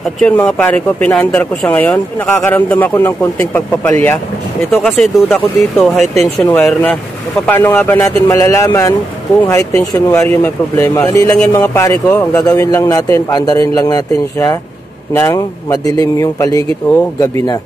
At yun mga pare ko, pinaandar ko siya ngayon. Nakakaramdam ako ng konting pagpapalya. Ito kasi duda ko dito, high tension wire na. So, paano nga ba natin malalaman kung high tension wire yung may problema? Dali lang yan mga pare ko. Ang gagawin lang natin, paandarin lang natin siya ng madilim yung paligid o gabi na.